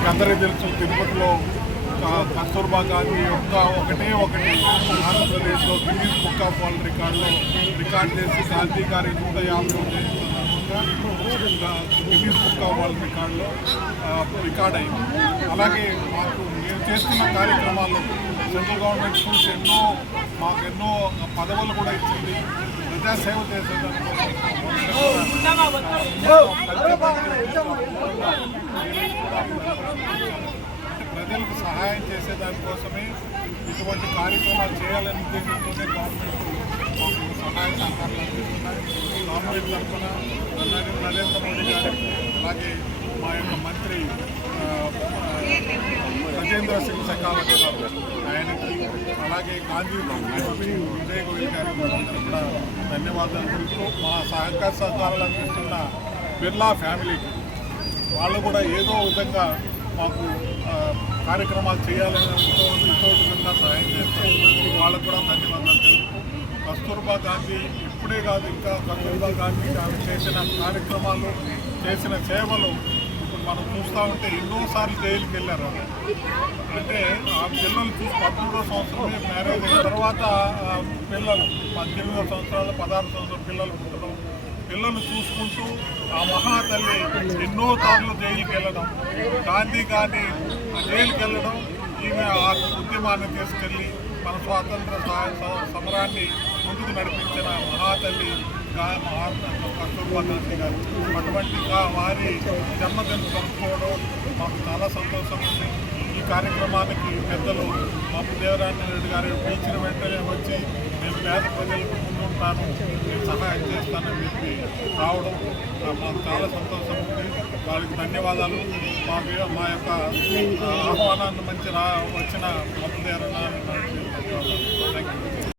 మీకు అందరికీ తెలుసు తిరుపతిలో కస్తూర్బా గాంధీ ఒకటి ఆంధ్రప్రదేశ్లో Guinness book of world record చేసి గాంధీ గారి 150వ Guinness book of world record అయింది. అలాగే మాకు మేము చేస్తున్న కార్యక్రమాల్లో సెంట్రల్ గవర్నమెంట్ స్కూల్స్ మాకు ఎన్నో పదవులు కూడా ఇచ్చింది. ప్రజాసేవ చేసేదానికోసం ప్రజలకు సహాయం చేసేదానికోసమే ఇటువంటి కార్యక్రమాలు చేయాలని ఉద్దేశంతోనే గవర్నమెంట్ మాకు సహాయ సహకారాలు అందిస్తున్నాయి. గవర్నమెంట్ తరఫున నరేంద్ర మోడీ గారికి, అలాగే మా యొక్క మంత్రి గజేంద్ర సింగ్ షెకావత్ గారు ఆయనకి, అలాగే గాంధీ విజయ్ గోయల్ గారికి అందరూ కూడా ధన్యవాదాలు తెలుపుతూ మా సహకారాలు అందిస్తున్న బిర్లా ఫ్యామిలీకి వాళ్ళు కూడా ఏదో విధంగా మాకు కార్యక్రమాలు చేయాలని విధంగా సహాయం చేస్తారు. వాళ్ళకు కూడా ధన్యవాదాలు తెలుపుతూ కస్తూర్బా గాంధీ ఇప్పుడే కాదు, ఇంకా కస్తూర్బా గాంధీ ఆమె చేసిన కార్యక్రమాలు, చేసిన సేవలు ఇప్పుడు మనం చూస్తూ ఉంటే ఎన్నోసార్లు జైలుకి వెళ్ళారు. అంటే ఆ పిల్లలు చూసి 13వ సంవత్సరమే మ్యారేజ్ అయిన తర్వాత పిల్లలు 18వ సంవత్సరాలు 16 సంవత్సరాల పిల్లలు పుట్టడం, పిల్లలు చూసుకుంటూ ఆ మహాతల్లి ఎన్నో సార్లు జైలుకి వెళ్ళడం, గాంధీ గారిని జైలుకి వెళ్ళడం, ఈమె ఆ ఉద్యమాన్ని తీసుకెళ్ళి మన స్వాతంత్ర సమరాన్ని ముందుకు నడిపించిన మహాతల్లి కస్తూర్బా గాంధీ గారు. అటువంటి వారి జన్మదినం జరుపుకోవడం మాకు చాలా సంతోషం ఉంది. ఈ కార్యక్రమానికి పెద్దలు బాబు దేవరాజ రెడ్డి గారు పిలిచిన వెంటనే వచ్చి నేను పేద ప్రజలకు ముందుంటాను, నేను సహాయం చేస్తానని చెప్పి రావడం మాకు చాలా సంతోషం ఉంది. వారికి ధన్యవాదాలు. మా యొక్క ఆహ్వానాన్ని వచ్చిన బాబు దేవరాజ